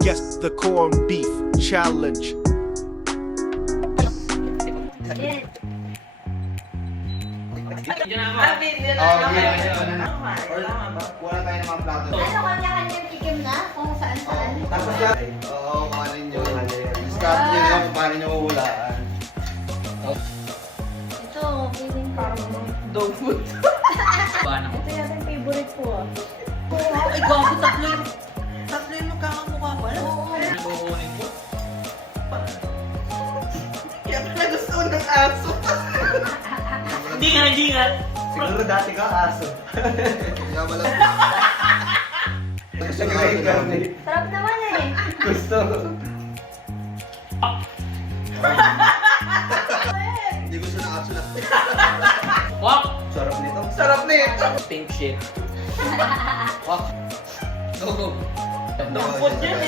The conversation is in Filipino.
Guess the corned beef challenge. Wala tayo naman plato. Ano, kanya-kanyang tikim na kung saan-saan? Tapos yan. Oo, kumanin nyo. Discard nyo yan kung paano nyo huhulaan. Ito, feeling ko. Dog food. Ito yata yung favorite ko ah. Ay, gwapo, tatlo yung magkakamukha pala. Oo. Kukunin ko. Kaya pala gusto ko ng aso. Hindi nga. Siguro dati ka aso. Kaya wala. Gusto ko yung karne. Sarap naman eh. Gusto. Hindi gusto na aso na. Wak! Sarap nito. Sarap na ito. Pink shit. Wak! Go. Dog food yan eh.